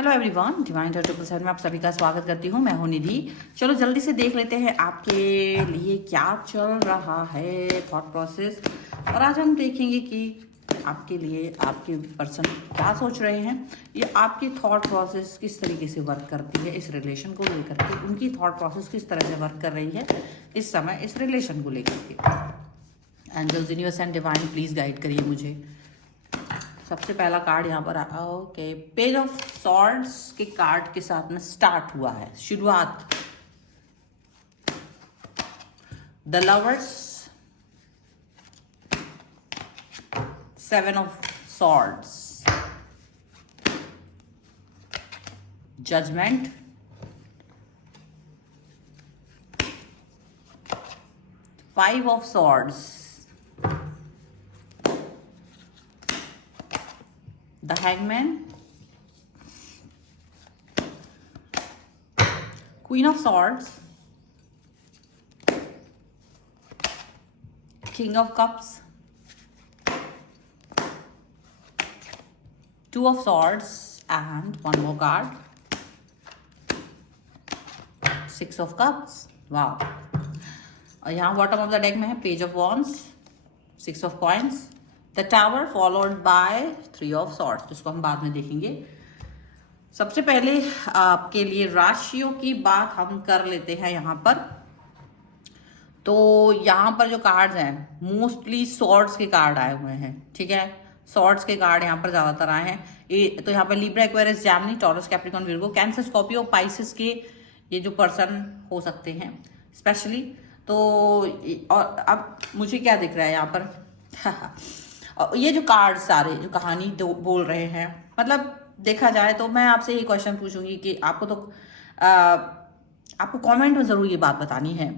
Hello everyone, divine triple seven में आप सभी का स्वागत करती हूँ। मैं हूँ निधि। चलो जल्दी से देख लेते हैं आपके लिए क्या चल रहा है थॉट प्रोसेस, और आज हम देखेंगे कि आपके लिए आपके पर्सन क्या सोच रहे हैं, ये आपकी थॉट प्रोसेस किस तरीके से वर्क करती है इस रिलेशन को लेकर के, उनकी थॉट प्रोसेस किस तरह से वर्क कर रही है इस समय इस रिलेशन को लेकर के। Angels, universe and divine please guide करिए मुझे। सबसे पहला कार्ड यहाँ पर ओके, पेज ऑफ सॉर्ड्स के कार्ड के साथ में स्टार्ट हुआ है शुरुआत। The lovers, seven of swords, judgement, five of swords, the hangman, queen of swords, king of cups, two of swords, and one more card, six of cups. Wow. और यहाँ bottom of the deck में है page of wands, six of coins, the tower followed by three of swords, जिसको हम बाद में देखेंगे। सबसे पहले आपके लिए राशियों की बात हम कर लेते हैं यहाँ पर। तो यहाँ पर जो कार्ड्स हैं मोस्टली सॉर्ड्स के कार्ड आए हुए हैं, ठीक है। सॉर्ड्स के कार्ड यहाँ पर ज्यादातर आए हैं। तो यहाँ पर Libra, Aquarius, Jaimini, taurus, Capricorn, Virgo, cancer, Scorpio, Pisces के ये जो पर्सन हो सकते हैं स्पेशली। तो और अब मुझे क्या दिख रहा है यहाँ पर ये जो कार्ड सारे जो कहानी बोल रहे हैं, मतलब देखा जाए तो मैं आपसे ये क्वेश्चन पूछूंगी कि आपको कमेंट में जरूर ये बात बतानी है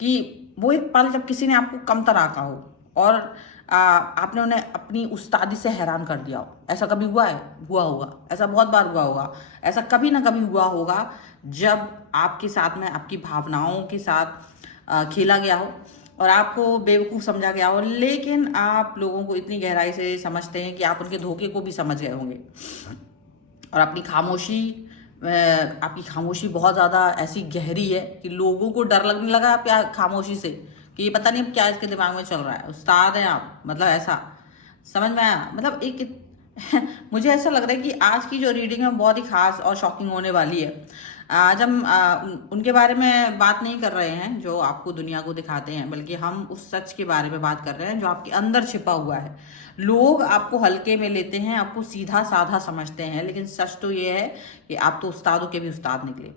कि वो एक पल जब किसी ने आपको कम तरह का हो और आपने उन्हें अपनी उस्तादी से हैरान कर दिया हो। ऐसा कभी हुआ है? हुआ होगा, ऐसा बहुत बार हुआ होगा, ऐसा कभी ना कभी हुआ होगा जब आपके साथ में आपकी भावनाओं के साथ खेला गया हो और आपको बेवकूफ़ समझा गया हो, लेकिन आप लोगों को इतनी गहराई से समझते हैं कि आप उनके धोखे को भी समझ गए होंगे। और आपकी खामोशी बहुत ज़्यादा ऐसी गहरी है कि लोगों को डर लगने लगा आप खामोशी से, कि ये पता नहीं अब क्या इसके दिमाग में चल रहा है। उस्ताद हैं आप, मतलब ऐसा समझ में आया। मतलब एक मुझे ऐसा लग रहा है कि आज की जो रीडिंग है बहुत ही खास और शॉकिंग होने वाली है। आज हम उनके बारे में बात नहीं कर रहे हैं जो आपको दुनिया को दिखाते हैं, बल्कि हम उस सच के बारे में बात कर रहे हैं जो आपके अंदर छिपा हुआ है। लोग आपको हल्के में लेते हैं, आपको सीधा साधा समझते हैं, लेकिन सच तो ये है कि आप तो उस्तादों के भी उस्ताद निकले।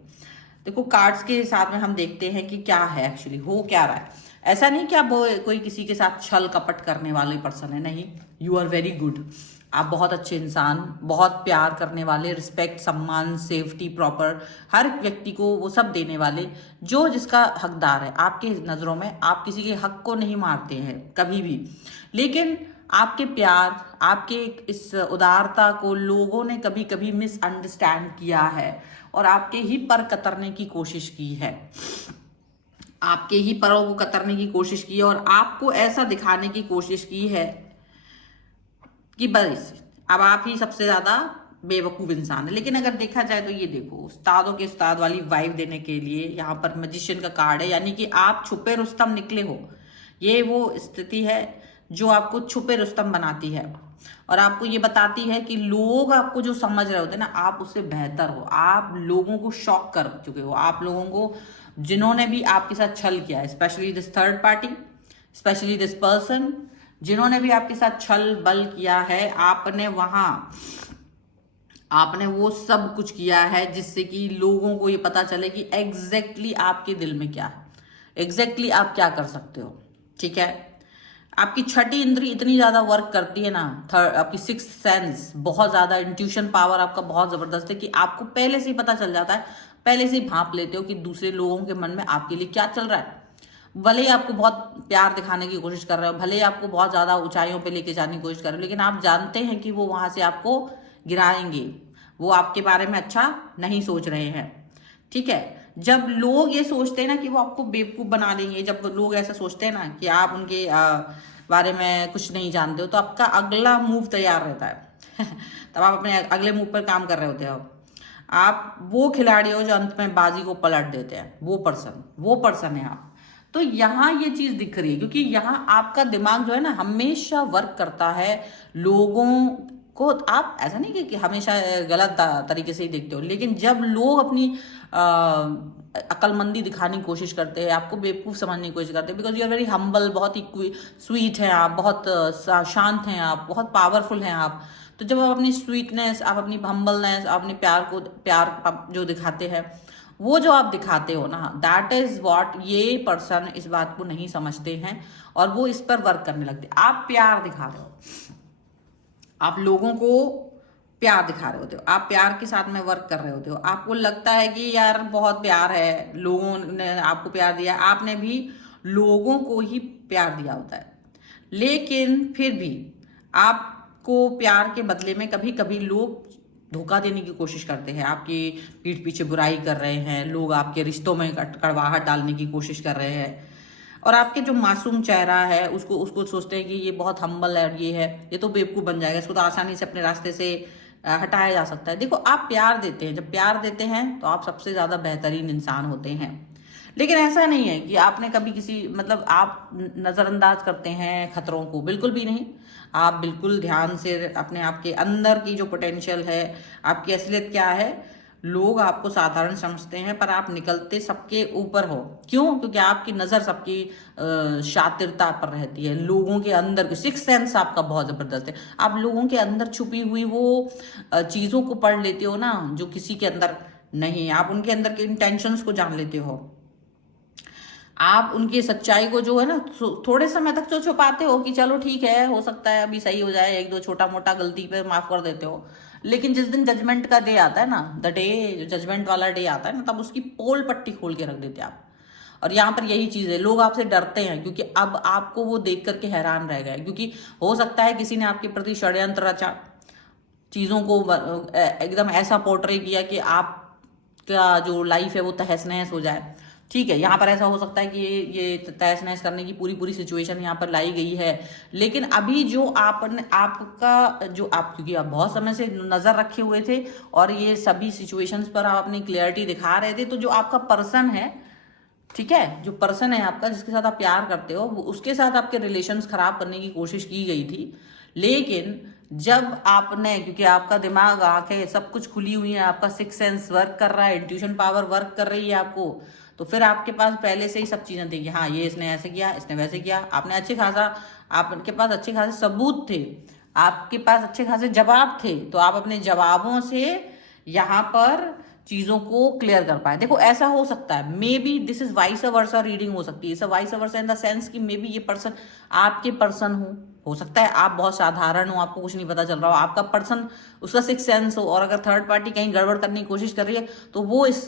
देखो कार्ड्स के साथ में हम देखते हैं कि क्या है एक्चुअली, हो क्या रहा है। ऐसा नहीं कि आप कोई किसी के साथ छल कपट करने वाले पर्सन है, नहीं। यू आर वेरी गुड, आप बहुत अच्छे इंसान, बहुत प्यार करने वाले, रिस्पेक्ट, सम्मान, सेफ्टी, प्रॉपर हर व्यक्ति को वो सब देने वाले, जो जिसका हकदार है आपके नज़रों में। आप किसी के हक को नहीं मारते हैं कभी भी, लेकिन आपके प्यार, आपके इस उदारता को लोगों ने कभी कभी मिसअंडरस्टैंड किया है और आपके ही पर कतरने की कोशिश की है, आपके ही परों को कतरने की कोशिश की है और आपको ऐसा दिखाने की कोशिश की है कि बस अब आप ही सबसे ज्यादा बेवकूफ इंसान है। लेकिन अगर देखा जाए तो ये देखो, उस्तादों के उस्ताद वाली वाइब देने के लिए यहाँ पर मैजिशियन का कार्ड है, यानी कि आप छुपे रुस्तम निकले हो। ये वो स्थिति है जो आपको छुपे रुस्तम बनाती है और आपको ये बताती है कि लोग आपको जो समझ रहे होते हैं ना, आप उससे बेहतर हो। आप लोगों को शॉक कर चुके हो, आप लोगों को जिन्होंने भी आपके साथ छल किया है, specially this third party, specially this person, जिन्होंने भी आपके साथ छल बल किया है, आपने वो सब कुछ किया है जिससे कि लोगों को ये पता चले कि एग्जैक्टली आपके दिल में क्या है, एग्जैक्टली आप क्या कर सकते हो, ठीक है। आपकी छठी इंद्री इतनी ज्यादा वर्क करती है ना, आपकी सिक्स्थ सेंस, बहुत ज्यादा इंट्यूशन पावर आपका बहुत जबरदस्त है कि आपको पहले से ही पता चल जाता है, पहले से ही भांप लेते हो कि दूसरे लोगों के मन में आपके लिए क्या चल रहा है। भले ही आपको बहुत प्यार दिखाने की कोशिश कर रहे हो, भले ही आपको बहुत ज्यादा ऊंचाइयों पे लेके जाने की कोशिश कर रहे हो, लेकिन आप जानते हैं कि वो वहां से आपको गिराएंगे, वो आपके बारे में अच्छा नहीं सोच रहे हैं, ठीक है। जब लोग ये सोचते हैं ना कि वो आपको बेवकूफ बना देंगे, जब लोग ऐसा सोचते हैं ना कि आप उनके बारे में कुछ नहीं जानते हो, तो आपका अगला मूव तैयार रहता है तब आप अपने अगले मूव पर काम कर रहे होते हो। आप वो खिलाड़ी हो जो अंत में बाजी को पलट देते हैं, वो पर्सन है आप। तो यहाँ ये चीज दिख रही है, क्योंकि यहाँ आपका दिमाग जो है ना हमेशा वर्क करता है लोगों को। आप ऐसा नहीं कि हमेशा गलत तरीके से ही देखते हो, लेकिन जब लोग अपनी अक्लमंदी दिखाने की कोशिश करते हैं, आपको बेवकूफ़ समझने की कोशिश करते हैं, because you are very humble, बहुत ही स्वीट हैं आप, बहुत शांत हैं आप, बहुत पावरफुल हैं आप। तो जब आप अपनी स्वीटनेस, आप अपनी हम्बलनेस, आप अपने प्यार जो दिखाते हैं, वो जो आप दिखाते हो ना, दैट इज व्हाट ये पर्सन इस बात को नहीं समझते हैं और वो इस पर वर्क करने लगते हैं। आप प्यार दिखा रहे हो, आप लोगों को प्यार दिखा रहे होते हो, आप प्यार के साथ में वर्क कर रहे होते हो, आपको लगता है कि यार बहुत प्यार है, लोगों ने आपको प्यार दिया, आपने भी लोगों को ही प्यार दिया होता है। लेकिन फिर भी आपको प्यार के बदले में कभी कभी लोग धोखा देने की कोशिश करते हैं, आपकी पीठ पीछे बुराई कर रहे हैं, लोग आपके रिश्तों में कड़वाहट डालने की कोशिश कर रहे हैं, और आपके जो मासूम चेहरा है उसको उसको सोचते हैं कि ये बहुत हम्बल है और ये है, ये तो बेवकूफ़ बन जाएगा, इसको तो आसानी से अपने रास्ते से हटाया जा सकता है। देखो, आप प्यार देते हैं, जब प्यार देते हैं तो आप सबसे ज़्यादा बेहतरीन इंसान होते हैं। लेकिन ऐसा नहीं है कि आपने कभी किसी मतलब आप नज़रअंदाज करते हैं खतरों को, बिल्कुल भी नहीं। आप बिल्कुल ध्यान से अपने आप के अंदर की जो पोटेंशियल है, आपकी असलियत क्या है, लोग आपको साधारण समझते हैं पर आप निकलते सबके ऊपर हो। क्यों? क्योंकि आपकी नज़र सबकी शातिरता पर रहती है, लोगों के अंदर की सिक्स सेंस आपका बहुत ज़बरदस्त है। आप लोगों के अंदर छुपी हुई वो चीज़ों को पढ़ लेते हो ना, जो किसी के अंदर नहीं। आप उनके अंदर के इंटेंशंस को जान लेते हो, आप उनकी सच्चाई को जो है ना थोड़े समय तक तो छुपाते हो कि चलो ठीक है, हो सकता है अभी सही हो जाए, एक दो छोटा मोटा गलती पे माफ कर देते हो। लेकिन जिस दिन जजमेंट का डे आता है ना, द डे जो जजमेंट वाला डे आता है ना, तब उसकी पोल पट्टी खोल के रख देते हैं आप। और यहाँ पर यही चीज़ है, लोग आपसे डरते हैं क्योंकि अब आपको वो देख करके हैरान रह गए, क्योंकि हो सकता है किसी ने आपके प्रति षड्यंत्र रचा, चीज़ों को एकदम ऐसा पोर्ट्रे किया कि आपका जो लाइफ है वो तहस नहस हो जाए। ठीक है, यहाँ पर ऐसा हो सकता है कि ये तहस नहस करने की पूरी पूरी सिचुएशन यहाँ पर लाई गई है। लेकिन अभी जो आपने आपका जो आप, क्योंकि आप बहुत समय से नज़र रखे हुए थे और ये सभी सिचुएशंस पर आप अपनी क्लियरिटी दिखा रहे थे, तो जो आपका पर्सन है, ठीक है, जो पर्सन है आपका जिसके साथ आप प्यार करते हो, उसके साथ आपके रिलेशंस खराब करने की कोशिश की गई थी। लेकिन जब आपने, क्योंकि आपका दिमाग, आंखें सब कुछ खुली हुई है, आपका सिक्स सेंस वर्क कर रहा है, इंट्यूशन पावर वर्क कर रही है आपको, तो फिर आपके पास पहले से ही सब चीज़ें थी कि हाँ ये इसने ऐसे किया, इसने वैसे किया। आपने अच्छे खासा, आपके पास अच्छे खासे सबूत थे, आपके पास अच्छे खासे जवाब थे, तो आप अपने जवाबों से यहाँ पर चीज़ों को क्लियर कर पाए। देखो, ऐसा हो सकता है, may be this is vice versa reading हो सकती है, vice versa in the sense कि मे बी ये पर्सन आपके पर्सन हो सकता है आप बहुत साधारण हो, आपको कुछ नहीं पता चल रहा हो, आपका पर्सन उसका सिक्स सेंस हो, और अगर थर्ड पार्टी कहीं गड़बड़ करने की कोशिश कर रही है तो वो इस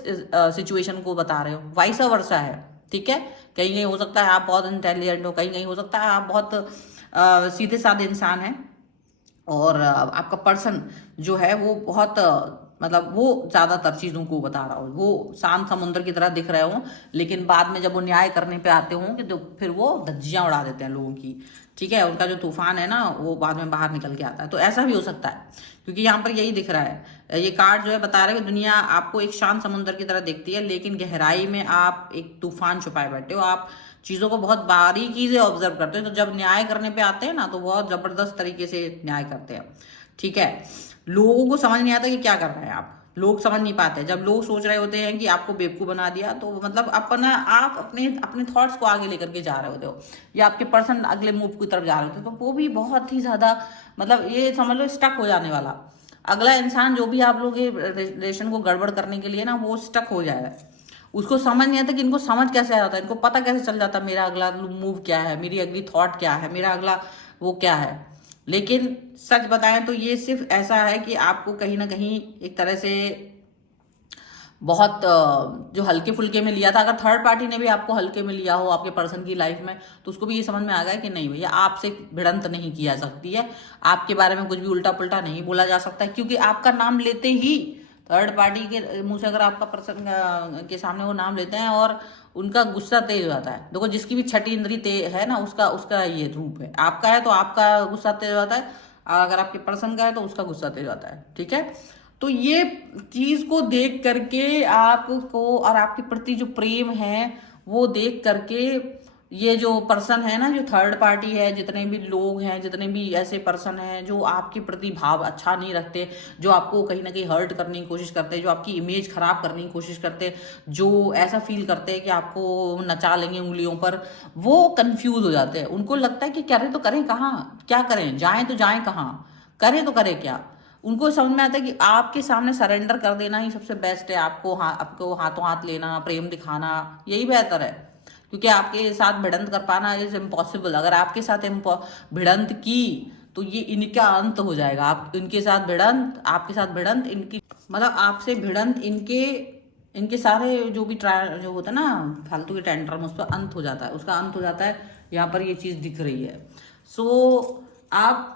सिचुएशन को बता रहे हो, वाइस वर्सा है। ठीक है, कहीं कहीं हो सकता है आप बहुत इंटेलिजेंट हो, कहीं कहीं हो सकता है आप बहुत सीधे साधे इंसान हैं, और आपका पर्सन जो है वो बहुत मतलब वो ज़्यादातर चीज़ों को बता रहा हो, वो शांत समुद्र की तरह दिख रहे हो, लेकिन बाद में जब वो न्याय करने पे आते हों कि तो फिर वो धज्जियाँ उड़ा देते हैं लोगों की। ठीक है, उनका जो तूफान है ना वो बाद में बाहर निकल के आता है। तो ऐसा भी हो सकता है, क्योंकि यहाँ पर यही दिख रहा है, ये कार्ड जो है बता रहे हो दुनिया आपको एक शांत समुद्र की तरह दिखती है, लेकिन गहराई में आप एक तूफान छुपाए बैठे हो। आप चीज़ों को बहुत बारीकी से ऑब्जर्व करते हो, तो जब न्याय करने पे आते हैं ना तो बहुत ज़बरदस्त तरीके से न्याय करते हैं। ठीक है, लोगों को समझ नहीं आता कि क्या कर रहे हैं आप, लोग समझ नहीं पाते। जब लोग सोच रहे होते हैं कि आपको बेवकूफ़ बना दिया, तो मतलब अपना आप अपने अपने थॉट्स को आगे लेकर के जा रहे होते हो, या आपके पर्सन अगले मूव की तरफ जा रहे होते हो, तो वो भी बहुत ही ज़्यादा मतलब ये समझ लो स्टक हो जाने वाला। अगला इंसान जो भी आप लोग के रिलेशन को गड़बड़ करने के लिए ना, वो स्टक हो जाएगा। उसको समझ नहीं आता कि इनको समझ कैसे आ जाता है, इनको पता कैसे चल जाता मेरा अगला मूव क्या है, मेरी अगली थॉट क्या है, मेरा अगला वो क्या है। लेकिन सच बताएं तो ये सिर्फ ऐसा है कि आपको कहीं ना कहीं एक तरह से बहुत जो हल्के फुल्के में लिया था। अगर थर्ड पार्टी ने भी आपको हल्के में लिया हो आपके पर्सन की लाइफ में, तो उसको भी ये समझ में आ गया कि नहीं भैया, आपसे भिड़ंत नहीं किया सकती है, आपके बारे में कुछ भी उल्टा पुल्टा नहीं बोला जा सकता, क्योंकि आपका नाम लेते ही थर्ड पार्टी के मुंह से अगर आपका पर्सन के सामने वो नाम लेते हैं और उनका गुस्सा तेज हो जाता है। देखो, जिसकी भी छठी इंद्री तेज है ना, उसका उसका ये रूप है। आपका है तो आपका गुस्सा तेज हो जाता है, अगर आपके पर्सन का है तो उसका गुस्सा तेज हो जाता है। ठीक है, तो ये चीज को देख करके आपको और आपके प्रति जो प्रेम है वो देख करके ये जो पर्सन है ना, जो थर्ड पार्टी है, जितने भी लोग हैं, जितने भी ऐसे पर्सन हैं जो आपके प्रति भाव अच्छा नहीं रखते, जो आपको कहीं ना कहीं हर्ट करने की कोशिश करते हैं, जो आपकी इमेज खराब करने की कोशिश करते हैं, जो ऐसा फील करते हैं कि आपको नचा लेंगे उंगलियों पर, वो कंफ्यूज हो जाते हैं। उनको लगता है कि करें तो करें कहाँ, क्या करें, जाएं तो जाएं कहाँ, करें तो करें क्या। उनको समझ में आता है कि आपके सामने सरेंडर कर देना ही सबसे बेस्ट है। आपको हाथों हाथ लेना, प्रेम दिखाना, यही बेहतर है। क्योंकि आपके साथ भिड़ंत कर पाना इज इम्पॉसिबल। अगर आपके साथ भिड़ंत की तो ये इनका अंत हो जाएगा। आप इनके साथ भिड़ंत, आपके साथ भिड़ंत, इनकी मतलब आपसे भिड़ंत, इनके सारे जो भी जो होता है ना फालतू के टेंट्रम, उस पर अंत हो जाता है, उसका अंत हो जाता है। यहाँ पर ये चीज़ दिख रही है। सो आप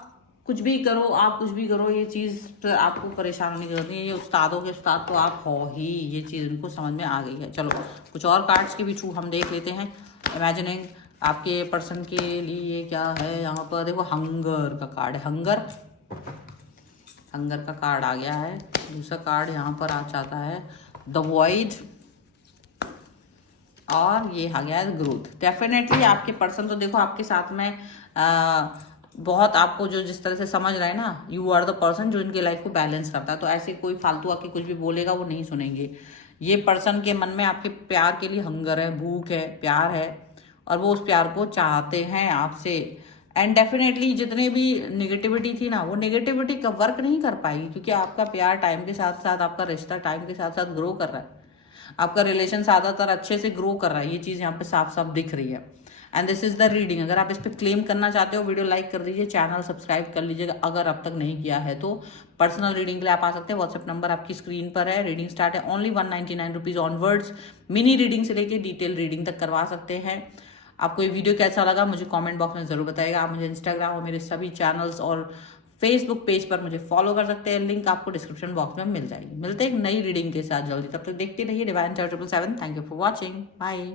कुछ भी करो, आप कुछ भी करो, ये चीज़ आपको परेशान होने की जरूरत नहीं है। ये उस्तादों के उस्ताद तो आप हो ही, ये चीज़ उनको समझ में आ गई है। चलो कुछ और कार्ड्स के भी थ्रू हम देख लेते हैं। इमेजिनिंग आपके पर्सन के लिए क्या है यहाँ पर। देखो हंगर का कार्ड है, हंगर का कार्ड आ गया है। दूसरा कार्ड यहाँ पर आ जाता है द वॉइड, और ये आ गया है ग्रोथ। डेफिनेटली आपके पर्सन तो देखो आपके साथ में बहुत आपको जो जिस तरह से समझ रहे हैं ना, यू आर द पर्सन जो इनकी लाइफ को बैलेंस करता है। तो ऐसे कोई फालतू आके कुछ भी बोलेगा वो नहीं सुनेंगे। ये पर्सन के मन में आपके प्यार के लिए हंगर है, भूख है, प्यार है, और वो उस प्यार को चाहते हैं आपसे। एंड डेफिनेटली जितने भी निगेटिविटी थी ना, वो निगेटिविटी का वर्क नहीं कर पाएगी, क्योंकि आपका प्यार टाइम के साथ साथ, आपका रिश्ता टाइम के साथ साथ ग्रो कर रहा है। आपका रिलेशन ज्यादातर अच्छे से ग्रो कर रहा है। ये चीज़ यहाँ पे साफ साफ दिख रही है। And this is the reading. अगर आप इस पर क्लेम करना चाहते हो, वीडियो लाइक कर दीजिए, चैनल सब्सक्राइब कर लीजिएगा अगर अब तक नहीं किया है तो। पर्सनल रीडिंग के लिए आप आ सकते हैं, व्हाट्सएप नंबर आपकी स्क्रीन पर है। रीडिंग स्टार्ट है only 199 rupees onwards. Mini reading से लेके डिटेल रीडिंग तक करवा सकते हैं। आपको ये वीडियो कैसा लगा मुझे कमेंट बॉक्स में जरूर बताइएगा। आप मुझे इंस्टाग्राम और मेरे सभी चैनल्स और फेसबुक पेज पर मुझे फॉलो कर सकते हैं, लिंक आपको डिस्क्रिप्शन बॉक्स में मिल जाएगी। मिलते हैं एक नई रीडिंग के साथ जल्दी, तब तक देखते रहिए divine 777। Thank you for watching, bye.